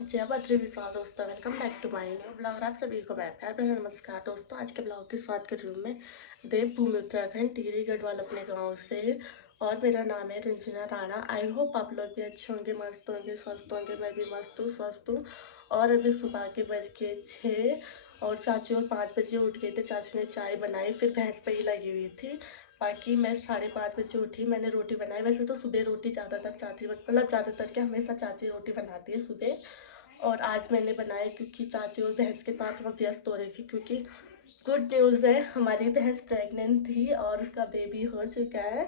जय बद्री विशाल दोस्तों, welcome back to my new blog. आप सभी को मैं प्यार भरा नमस्कार दोस्तों। आज के ब्लॉग की शुरुआत कर रही हूँ मैं देवभूमि उत्तराखंड टिहरी गढ़वाल अपने गांव से। और मेरा नाम है रंजना राणा। आई होप आप लोग भी अच्छे होंगे, मस्त होंगे, स्वस्थ होंगे। मैं भी मस्त हूँ, स्वस्थ हूँ। और अभी सुबह के बज के 6 और चाची और 5 बजे उठ गए थे। चाची ने चाय बनाई, फिर भैंस पे ही लगी हुई थी। बाकी मैं 5:30 बजे उठी, मैंने रोटी बनाई। वैसे तो सुबह रोटी ज़्यादातर चाची, मतलब ज़्यादातर क्या, हमेशा चाची रोटी बनाती है सुबह। और आज मैंने बनाया क्योंकि चाची और भैंस के साथ वह व्यस्त हो रही थी। क्योंकि गुड न्यूज़ है, हमारी भैंस प्रेग्नेंट थी और उसका बेबी हो चुका है।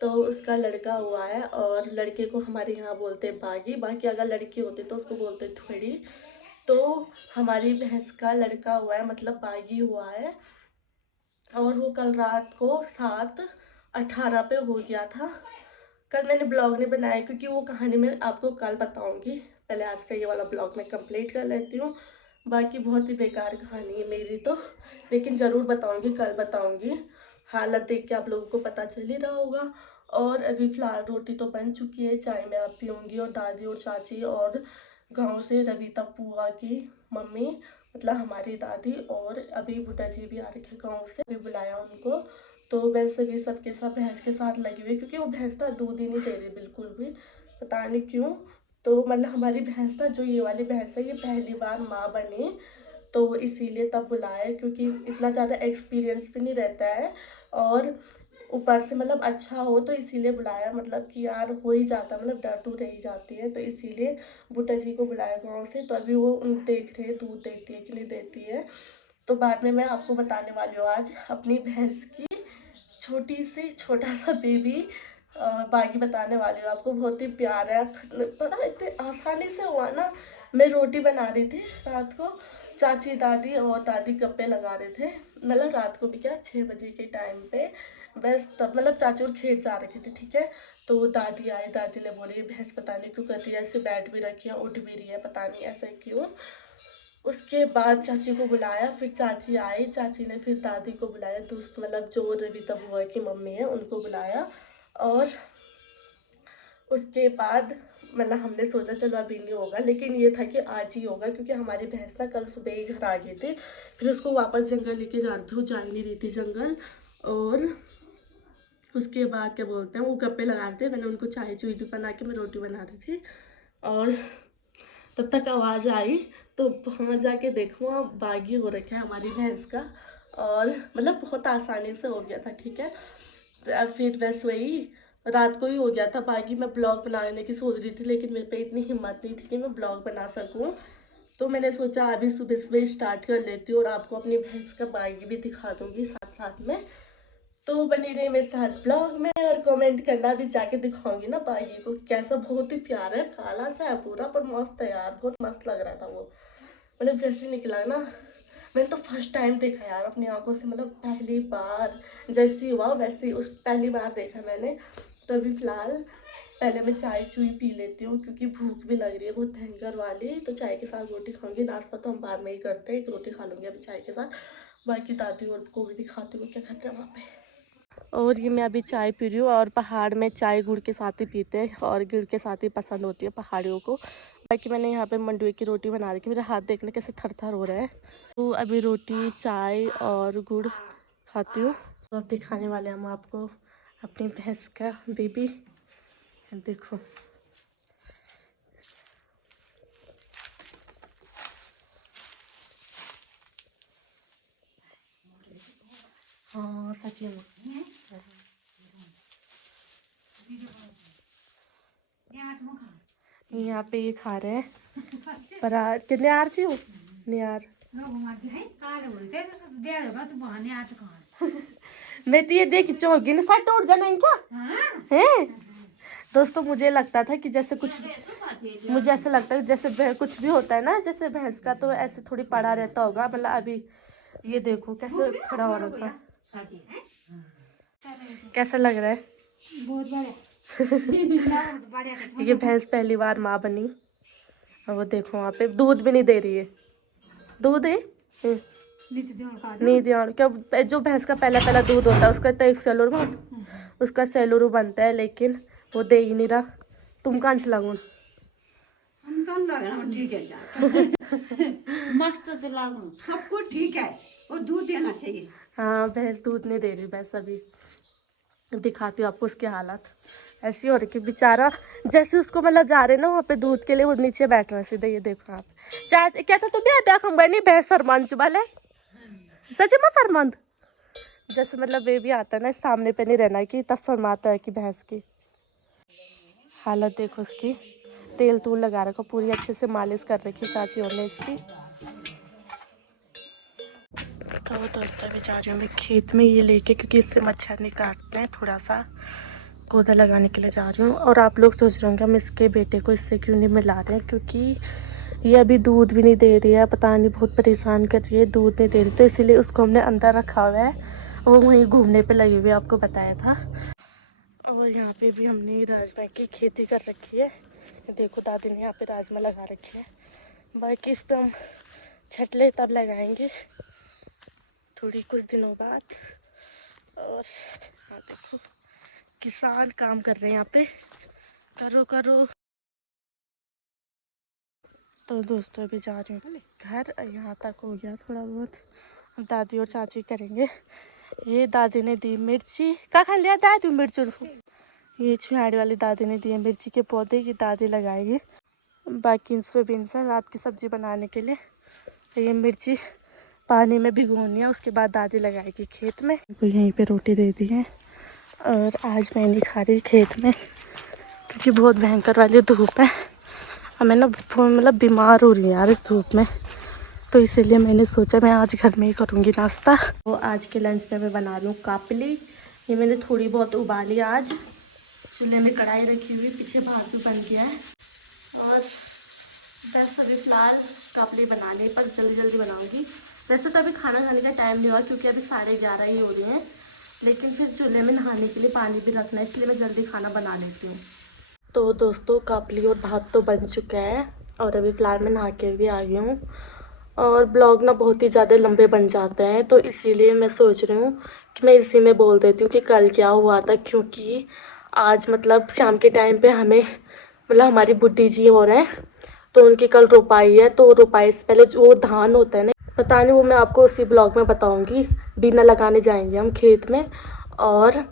तो उसका लड़का हुआ है और लड़के को हमारे यहाँ बोलते हैं बागी। बाकी अगर लड़की होती तो उसको बोलते थोड़ी। तो हमारी भैंस का लड़का हुआ है, मतलब बागी हुआ है। और वो कल रात को 7:18 पे हो गया था। कल मैंने ब्लॉग नहीं बनाया क्योंकि वो कहानी मैं आपको कल बताऊंगी। पहले आज का ये वाला ब्लॉग मैं कंप्लीट कर लेती हूँ। बाकी बहुत ही बेकार कहानी है मेरी तो, लेकिन ज़रूर बताऊंगी, कल बताऊंगी। हालत देख के आप लोगों को पता चल ही रहा होगा। और अभी फ़िलहाल रोटी तो बन चुकी है, चाय मैं आप पीऊँगी। और दादी और चाची और गांव से रविता पुआ की मम्मी, मतलब हमारी दादी, और अभी बुड्ढा जी भी आ रखे गाँव से, अभी बुलाया उनको। तो वैसे भी सबके सब भैंस के साथ लगी हुई, क्योंकि वो भैंस ना दूध ही नहीं दे रही बिल्कुल भी, पता नहीं क्यों। तो मतलब हमारी भैंस ना, जो ये वाली भैंस है, ये पहली बार माँ बनी। तो इसीलिए तब बुलाया, क्योंकि इतना ज़्यादा एक्सपीरियंस भी नहीं रहता है। और ऊपर से मतलब अच्छा हो, तो इसीलिए बुलाया। मतलब कि यार हो ही जाता, मतलब डर तो रह ही जाती है, तो इसीलिए बुड्ढा जी को बुलाया गाँव से। तो अभी वो देख रहे दूध देती है कि नहीं देती है। तो बाद में मैं आपको बताने वाली हूँ आज अपनी भैंस की छोटी सी छोटा सा बेबी बाकी बताने वाली हूँ आपको। बहुत ही प्यारा है, पता है, इतने आसानी से हुआ ना। मैं रोटी बना रही थी रात को, चाची दादी और दादी गप्पे लगा रहे थे। मतलब रात को भी क्या, 6 बजे के टाइम पे। बस तब मतलब चाची और खेत जा रखे थे, ठीक है। तो दादी आई, दादी ने बोली ये भैंस पता नहीं क्यों करती है ऐसे, बैठ भी रखी है, उठ भी रही है, पता नहीं ऐसे क्यों। उसके बाद चाची को बुलाया, फिर चाची आई, चाची ने फिर दादी को बुलाया, दोस्त मतलब जो रविता बुआ की मम्मी है उनको बुलाया। और उसके बाद मतलब हमने सोचा चलो अभी नहीं होगा, लेकिन ये था कि आज ही होगा, क्योंकि हमारी भैंस ना कल सुबह ही घर आ गई थी। फिर उसको वापस जंगल लेके जा रहे थे, वो जा ही नहीं रही थी जंगल। और उसके बाद क्या बोलते हैं, वो गप्पे लगा रहे थे, मैंने उनको चाय चुई भी बना के मैं रोटी बना रही थी। और तब तक आवाज़ आई, तो वहाँ जाके देखो, वहाँ बागी हो रखा है हमारी भैंस का। और मतलब बहुत आसानी से हो गया था, ठीक है। तो फिर बस वही रात को ही हो गया था बाकी। मैं ब्लॉग बनाने की सोच रही थी, लेकिन मेरे पे इतनी हिम्मत नहीं थी कि मैं ब्लॉग बना सकूँ। तो मैंने सोचा अभी सुबह सुबह स्टार्ट कर लेती हूँ और आपको अपनी भैंस का बागी भी दिखा दूँगी साथ साथ में। तो बनी रही मेरे साथ ब्लॉग में, और कमेंट करना भी, जाके दिखाऊंगी ना बागी को कैसा। बहुत ही प्यारा है, काला सा है पूरा, पर मस्त है यार, बहुत मस्त लग रहा था वो। मतलब जैसे निकला ना, मैंने तो फर्स्ट टाइम देखा यार अपनी आंखों से, मतलब पहली बार। जैसी हुआ वैसी उस पहली बार देखा मैंने। तो अभी फिलहाल पहले मैं चाय चुई पी लेती हूँ, क्योंकि भूख भी लग रही है बहुत भयंकर वाली। तो चाय के साथ रोटी खाऊंगी, नाश्ता तो हम बाद में ही करते हैं, एक रोटी खा लूँगी अभी चाय के साथ। बाकी दादी और को भी दिखाती हूँ क्या करते हैं वहाँ पे। और ये मैं अभी चाय पी रही हूँ, और पहाड़ में चाय गुड़ के साथ ही पीते हैं, और गुड़ के साथ ही पसंद होती है पहाड़ियों को। बाकी मैंने यहाँ पे मंडुए की रोटी बना रखी, मेरा हाथ देखने कैसे थर थर हो रहा है। तो अभी रोटी चाय और गुड़ खाती हूँ। तो अब दिखाने वाले हम आपको अपनी भैंस का बेबी, देखो। हाँ सच में यहाँ पे ये खा रहे हैं पर कितने आर छी हूँ नियार। मैं तो ये देख चौकी ना सट उठ जाना क्या है। दोस्तों मुझे लगता था कि जैसे कुछ, मुझे ऐसे लगता है जैसे कुछ भी होता है ना, जैसे भैंस का तो ऐसे थोड़ी पड़ा रहता होगा। मतलब अभी ये देखो कैसे खड़ा हो रखा, कैसा लग रहा है। बहुत बढ़िया। ये भैंस पहली बार माँ बनी, और वो देखो वहाँ पे दूध भी नहीं दे रही है। दूध है नहीं दिया क्या, जो भैंस का पहला पहला दूध होता है उसका तो एक सेलूर उसका सेलूर बनता है, लेकिन वो दे ही नहीं रहा। तुम कहाँ से लगून हमको लगना ठीक है जा मस्त तो लागू सब कुछ ठीक है। वो दूध देना चाहिए। हाँ भैंस दूध नहीं दे रही, भैंस अभी दिखाती हूँ आपको उसकी हालत ऐसी हो रही कि बेचारा जैसे उसको मतलब जा रहे ना वहाँ पे दूध के लिए, वो नीचे बैठ रहा है सीधे, ये देखो आप। चाचा क्या था तुम्हें आता हम बनी भैंस सरमंच वाले सच में सरमंद, जैसे मतलब बेबी आता है ना सामने पे नहीं रहना है कि तब शर्माता है कि भैंस की हालत देखो उसकी। तेल तूल लगा रखा, पूरी अच्छे से मालिश कर रखी चाचियों ने इसकी। तो दोस्तों अभी जा रही हूँ मैं खेत में ये लेके, क्योंकि इससे मच्छर नहीं काटते हैं, थोड़ा सा पौधा लगाने के लिए जा रही हूँ। और आप लोग सोच रहे होंगे हम इसके बेटे को इससे क्यों नहीं मिला रहे हैं, क्योंकि ये अभी दूध भी नहीं दे रही है, पता नहीं बहुत परेशान कर रही है, दूध नहीं दे रही, तो इसीलिए उसको हमने अंदर रखा हुआ है। वो वहीं घूमने पे लगी हुई, आपको बताया था। और यहाँ पे भी हमने राजमा की खेती कर रखी है, देखो दादी ने यहाँ पे राजमा लगा रखे हैं। बाकी इस पर हम छट ले तब लगाएंगे थोड़ी कुछ दिनों बाद। और हाँ देखो किसान काम कर रहे हैं यहाँ पे, करो करो। तो दोस्तों अभी जा रही हूँ घर, यहाँ तक हो गया थोड़ा बहुत, दादी और चाची करेंगे। ये दादी ने दी मिर्ची, का खा लिया दादी मिर्च, ये छुहाड़ी वाली दादी ने दिए मिर्ची के पौधे, ये दादी लगाएगी। बाकी इस पर बीन्स है रात की सब्जी बनाने के लिए। ये मिर्ची पानी में भिगोनी है, उसके बाद दादी लगाएगी खेत में। तो यहीं पे रोटी दे दी है। और आज मैं नहीं खा रही खेत में, क्योंकि बहुत भयंकर वाली धूप है, हमें ना मतलब बीमार हो रही है यार इस धूप में। तो इसीलिए मैंने सोचा मैं आज घर में ही करूँगी नाश्ता। तो आज के लंच में मैं बना रही हूँ कापली। ये मैंने थोड़ी बहुत उबाली आज, चूल्हे में कढ़ाई रखी हुई, पीछे भात भी बन गया है। और बस अभी फ़िलहाल कापली बनाने पर जल्दी जल्दी बनाऊँगी। वैसे तो अभी खाना खाने का टाइम नहीं हुआ, क्योंकि अभी 11:30 ही हो रही हैं, लेकिन फिर चूल्हे में नहाने के लिए पानी भी रखना है, इसलिए मैं जल्दी खाना बना लेती हूँ। तो दोस्तों कापली और भात तो बन चुका है, और अभी फ़िलहाल मैं नहा के भी आई हूँ। और ब्लॉग ना बहुत ही ज़्यादा लंबे बन जाते हैं, तो इसीलिए मैं सोच रही हूँ कि मैं इसी में बोल देती हूँ कि कल क्या हुआ था। क्योंकि आज मतलब शाम के टाइम पे हमें मतलब हमारी बुड्ढी जी हो रहे हैं, तो उनकी कल रोपाई है। तो रोपाई से पहले जो वो धान होता है ना, पता नहीं, वो मैं आपको उसी ब्लॉग में बताऊँगी। बीना लगाने जाएंगे हम खेत में। और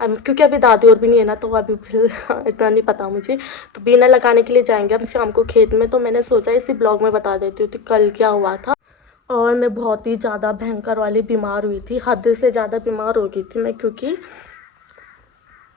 क्योंकि अभी दादी और भी नहीं है ना, तो अभी फिर इतना नहीं पता मुझे। तो बीना लगाने के लिए जाएंगे हम शाम को खेत में, तो मैंने सोचा इसी ब्लॉग में बता देती हूँ कि कल क्या हुआ था। और मैं बहुत ही ज़्यादा भयंकर वाली बीमार हुई थी, हद से ज़्यादा बीमार हो गई थी मैं, क्योंकि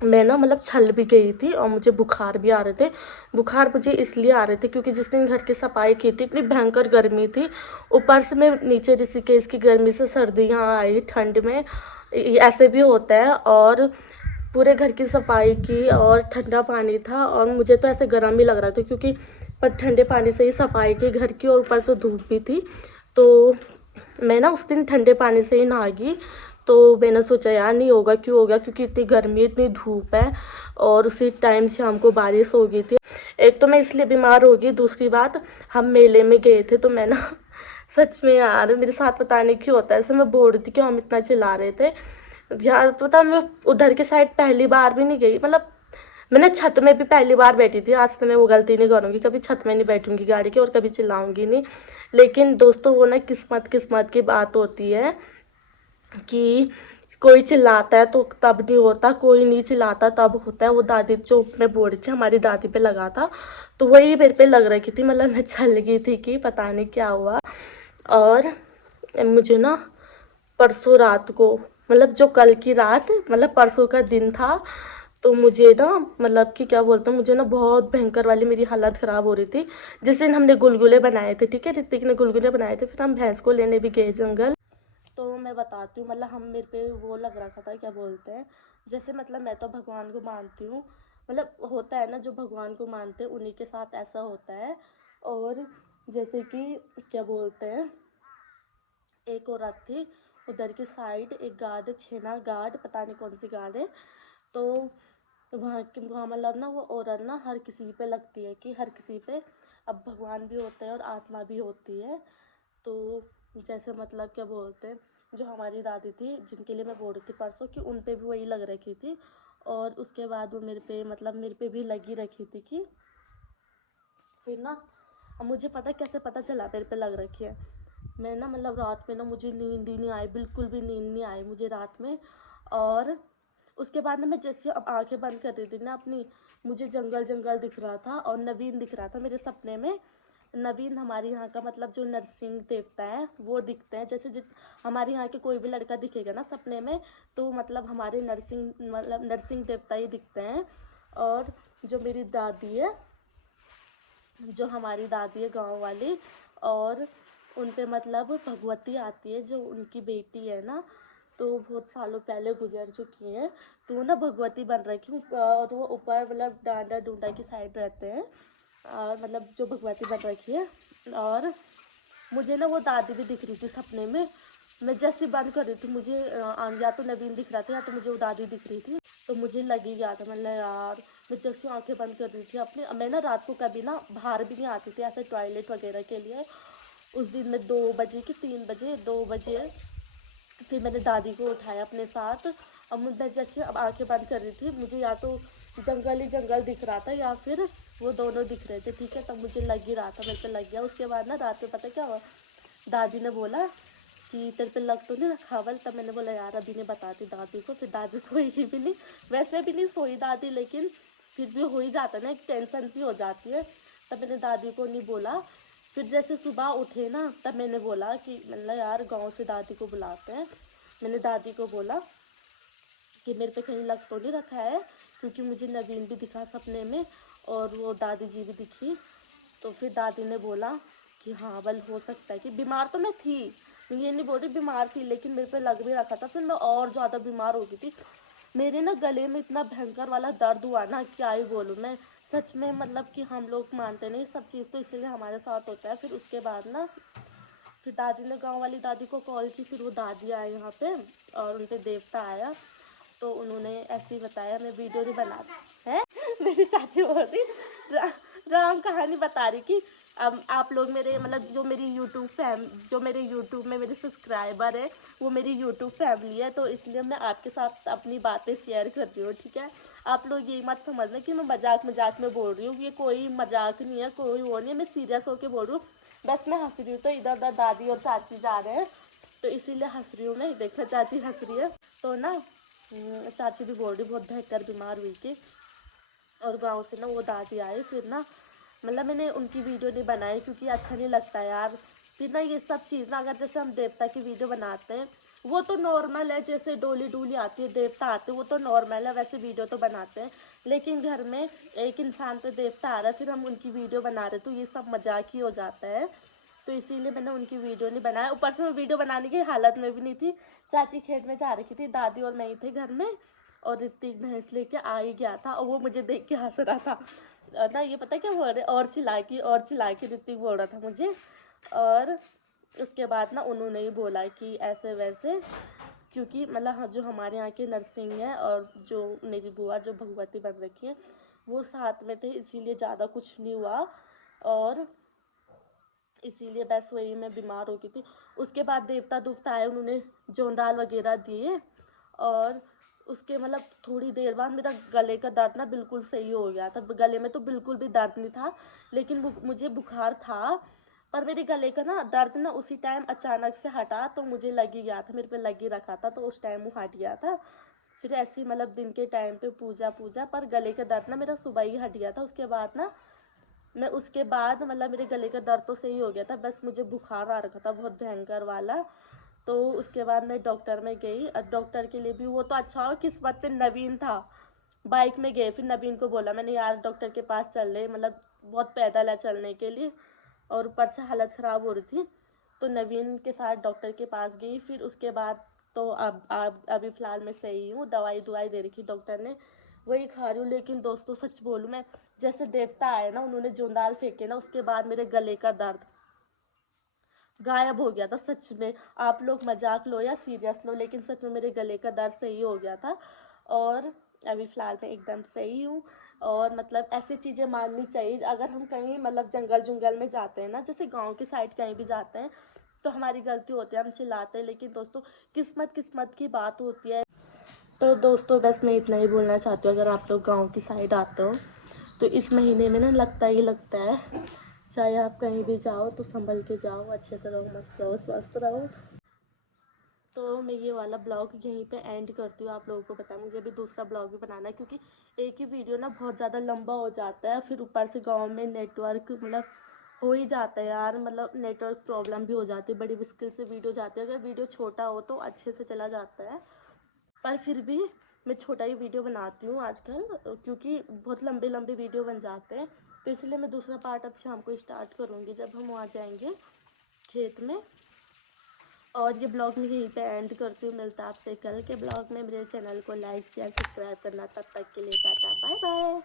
मैं ना मतलब छल भी गई थी और मुझे बुखार भी आ रहे थे। बुखार मुझे इसलिए आ रहे थे क्योंकि जिस दिन घर की सफाई की थी इतनी भयंकर गर्मी थी, ऊपर से मैं नीचे ऋषिकेश की गर्मी से सर्दियाँ आई ठंड में, ऐसे भी होता है। और पूरे घर की सफाई की और ठंडा पानी था, और मुझे तो ऐसे गर्म ही लग रहा था, क्योंकि पर ठंडे पानी से ही सफाई की घर की, और ऊपर से धूप भी थी। तो मैं ना उस दिन ठंडे पानी से ही नहा गई। तो मैंने सोचा यार नहीं होगा, क्यों होगा, क्योंकि इतनी गर्मी इतनी धूप है, और उसी टाइम से हमको बारिश हो गई थी। एक तो मैं इसलिए बीमार हो गई, दूसरी बात हम मेले में गए थे, तो मैं ना सच में यार मेरे साथ पता नहीं क्यों होता है ऐसे, मैं बोल रही थी क्यों हम इतना चिल्ला रहे थे यार। पता मैं उधर के साइड पहली बार भी नहीं गई, मतलब मैंने छत में भी पहली बार बैठी थी। आज से मैं वो गलती नहीं करूँगी, कभी छत में नहीं बैठूँगी गाड़ी की, और कभी चिल्लाऊँगी नहीं। लेकिन दोस्तों वो ना किस्मत किस्मत की बात होती है कि कोई चिल्लाता है तो तब नहीं होता, कोई नहीं चिल्लाता तब होता है। वो दादी जो मैं बोल रही थी हमारी दादी पे लगा था, तो वही मेरे पे लग रही थी, मतलब मैं छल गई थी कि पता नहीं क्या हुआ। और मुझे ना परसों रात को, मतलब जो कल की रात, मतलब परसों का दिन था, तो मुझे ना मतलब कि क्या बोलते हैं, मुझे ना बहुत भयंकर वाली मेरी हालत ख़राब हो रही थी। जिस दिन हमने गुलगुले बनाए थे, ठीक है, ऋतिक ने गुलगुले बनाए थे, फिर हम भैंस को लेने भी गए जंगल। तो मैं बताती हूँ, मतलब हम मेरे पे वो लग रखा था, क्या बोलते हैं, जैसे मतलब मैं तो भगवान को मानती हूँ, मतलब होता है ना जो भगवान को मानते हैं उन्हीं के साथ ऐसा होता है। और जैसे कि क्या बोलते हैं, एक औरत थी उधर की साइड, एक गार्ड है, छेना गार्ड, पता नहीं कौन सी गार्ड है। तो वहाँ मतलब ना वो औरत ना हर किसी पे लगती है, कि हर किसी पे अब भगवान भी होते हैं और आत्मा भी होती है। तो जैसे मतलब क्या बोलते हैं, जो हमारी दादी थी जिनके लिए मैं बोल रही थी परसों, कि उन पे भी वही लग रखी थी। और उसके बाद वो मेरे पे मतलब मेरे पे भी लगी रखी थी कि फिर ना अब मुझे पता कैसे पता चला मेरे पे लग रखी है। मैं ना मतलब रात में ना मुझे नींद ही नहीं आई, बिल्कुल भी नींद नहीं आई मुझे रात में। और उसके बाद ना मैं जैसे अब आंखें बंद कर रही थी ना अपनी, मुझे जंगल जंगल दिख रहा था और नवीन दिख रहा था मेरे सपने में। नवीन हमारे यहाँ का मतलब जो नरसिंह देवता है वो दिखते हैं। जैसे हमारे यहाँ के कोई भी लड़का दिखेगा ना सपने में, तो मतलब हमारे नरसिंह देवता ही दिखते हैं। और जो मेरी दादी है, जो हमारी दादी है गांव वाली, और उन पे मतलब भगवती आती है जो उनकी बेटी है ना, तो बहुत सालों पहले गुजर चुकी हैं। तो वो ना भगवती बन रखी हूँ और वो ऊपर मतलब डांडा डूंडा की साइड रहते हैं, और मतलब जो भगवती बन रखी है। और मुझे ना वो दादी भी दिख रही थी सपने में। मैं जैसे बंद कर रही थी मुझे या तो नवीन दिख रहा था या तो मुझे वो दादी दिख रही थी। तो मुझे लग ही गया था, मतलब यार मैं जैसे आंखें बंद कर रही थी अपने, मैं ना रात को कभी ना बाहर भी नहीं आती थी ऐसे टॉयलेट वगैरह के लिए। उस दिन मैं 2 बजे कि 3 बजे, 2 बजे फिर मैंने दादी को उठाया अपने साथ। अब मैं जैसे अब आंखें बंद कर रही थी, मुझे या तो जंगल ही जंगल दिख रहा था या फिर वो दोनों दिख रहे थे, ठीक है। तब मुझे लग ही रहा था, मेरे पे लग गया। उसके बाद ना रात में पता क्या हुआ, दादी ने बोला कि तेरे पे लग तो नहीं रखा बल। तब मैंने बोला यार अभी नहीं बताती दादी को, फिर दादी सोई ही भी नहीं, वैसे भी नहीं सोई दादी, लेकिन फिर भी हो ही जाता ना, एक टेंशन सी हो जाती है। तब मैंने दादी को नहीं बोला। फिर जैसे सुबह उठे ना, तब मैंने बोला कि मतलब यार गांव से दादी को बुलाते हैं। मैंने दादी को बोला कि मेरे पे कहीं लग तो नहीं रखा है, क्योंकि मुझे नवीन भी दिखा सपने में और वो दादी जी भी दिखी। तो फिर दादी ने बोला कि हाँ बल हो सकता है कि बीमार तो मैं थी, मैं ये नहीं बोल रही बीमार थी, लेकिन मेरे पे लग भी रखा था। फिर मैं और ज़्यादा बीमार हो गई थी। मेरे ना गले में इतना भयंकर वाला दर्द हुआ ना, क्या ही बोलूँ मैं। सच में मतलब कि हम लोग मानते नहीं सब चीज़, तो इसीलिए हमारे साथ होता है। फिर उसके बाद ना फिर दादी ने गांव वाली दादी को कॉल की, फिर वो दादी आए यहाँ पे और उन पे देवता आया। तो उन्होंने ऐसे ही बताया, मैं वीडियो नहीं बना रही है। मेरी चाची बोल रही राम कहानी बता रही कि अब आप लोग मेरे मतलब जो मेरे यूट्यूब में मेरे सब्सक्राइबर है वो मेरी यूट्यूब फैमिली है, तो इसलिए मैं आपके साथ अपनी बातें शेयर कर रही हूँ, ठीक है। आप लोग ये मत समझना कि मैं मजाक मजाक में बोल रही हूँ, ये कोई मजाक नहीं है, कोई वो नहीं है, मैं सीरियस होकर बोल रही हूँ। बस मैं हंस रही हूँ, तो इधर उधर दादी और चाची जा रहे हैं तो इसीलिए हंस रही हूँ मैं। देखा चाची हंस रही है। तो ना चाची भी बोल रही बहुत भयंकर बीमार हुई थी। और गांव से ना वो दादी आई, फिर ना मतलब मैंने उनकी वीडियो नहीं बनाई क्योंकि अच्छा नहीं लगता यार। फिर ना ये सब चीज़ ना, अगर जैसे हम देवता की वीडियो बनाते हैं वो तो नॉर्मल है, जैसे डोली डोली आती है देवता आते हैं वो तो नॉर्मल है, वैसे वीडियो तो बनाते हैं। लेकिन घर में एक इंसान पे देवता आ रहा है, फिर हम उनकी वीडियो बना रहे, तो ये सब मजाक ही हो जाता है। तो इसीलिए मैंने उनकी वीडियो नहीं बनाया। ऊपर से मैं वीडियो बनाने की हालत में भी नहीं थी। चाची खेत में जा रखी थी, दादी और मैं ही थे घर में, और ऋतिक भैंस लेके आ ही गया था और वो मुझे देख के हंस रहा था। और ना ये पता क्या बोल रहे, और चिल्ला के ऋतिक बोल रहा था मुझे। और उसके बाद ना उन्होंने ही बोला कि ऐसे वैसे, क्योंकि मतलब हाँ, जो हमारे यहाँ के नरसिंह हैं और जो मेरी बुआ जो भगवती बन रखी है वो साथ में थे, इसीलिए ज़्यादा कुछ नहीं हुआ। और इसीलिए बस वही मैं बीमार हो गई थी। उसके बाद देवता दुवता आए, उन्होंने जोंदाल वगैरह दिए। और उसके मतलब थोड़ी देर बाद मेरा गले का दर्द ना बिल्कुल सही हो गया था। गले में तो बिल्कुल भी दर्द नहीं था, लेकिन मुझे बुखार था। पर मेरे गले का ना दर्द ना उसी टाइम अचानक से हटा, तो मुझे लग ही गया था, मेरे पे लग ही रखा था, तो उस टाइम वो हट गया था। फिर ऐसे ही मतलब दिन के टाइम पे पूजा पूजा, पर गले का दर्द ना मेरा सुबह ही हट गया था। उसके बाद ना मैं उसके बाद मतलब मेरे गले का दर्द तो सही हो गया था, बस मुझे बुखार आ रखा था बहुत भयंकर वाला। तो उसके बाद मैं डॉक्टर में गई और डॉक्टर के लिए भी वो तो अच्छा हो किस्मत पे नवीन था। बाइक में गए, फिर नवीन को बोला मैंने यार डॉक्टर के पास चल रहे, मतलब बहुत पैदल है चलने के लिए और ऊपर से हालत ख़राब हो रही थी। तो नवीन के साथ डॉक्टर के पास गई। फिर उसके बाद तो अब अभी फ़िलहाल मैं सही हूँ, दवाई दे रखी डॉक्टर ने, वही खा रही हूँ। लेकिन दोस्तों सच बोलूँ मैं, जैसे देवता आए ना उन्होंने जोंदाल फेंके ना, उसके बाद मेरे गले का दर्द गायब हो गया था सच में। आप लोग मजाक लो या सीरियस लो, लेकिन सच में मेरे गले का दर्द सही हो गया था। और अभी फ़िलहाल मैं एकदम सही हूँ। और मतलब ऐसी चीज़ें माननी चाहिए, अगर हम कहीं मतलब जंगल जुंगल में जाते हैं ना, जैसे गांव की साइड कहीं भी जाते हैं तो हमारी गलती होती है, हम चिल्लाते हैं, लेकिन दोस्तों किस्मत की बात होती है। तो दोस्तों बस मैं इतना ही बोलना चाहती हूँ, अगर आप लोग गांव की साइड आते हो तो इस महीने में ना लगता ही लगता है। चाहे आप कहीं भी जाओ तो संभल के जाओ, अच्छे से रहो, मस्त रहो, स्वस्थ रहो। तो मैं ये वाला ब्लॉग यहीं पे एंड करती हूँ। आप लोगों को पता है मुझे अभी दूसरा ब्लॉग भी बनाना है, क्योंकि एक ही वीडियो ना बहुत ज़्यादा लंबा हो जाता है। फिर ऊपर से गांव में नेटवर्क मतलब हो ही जाता है यार, मतलब नेटवर्क प्रॉब्लम भी हो जाती है, बड़ी मुश्किल से वीडियो जाती है। अगर वीडियो छोटा हो तो अच्छे से चला जाता है, पर फिर भी मैं छोटा ही वीडियो बनाती हूँ आजकल, क्योंकि बहुत लंबे लंबे वीडियो बन जाते हैं। तो इसलिए मैं दूसरा पार्ट अब शाम को स्टार्ट करूँगी जब हम वहाँ जाएंगे खेत में। और ये ब्लॉग मैं यहीं पे एंड करती हूँ। मिलता है आपसे कल के ब्लॉग में। मेरे चैनल को लाइक शेयर सब्सक्राइब करना। तब तक के लिए टाटा बाय बाय।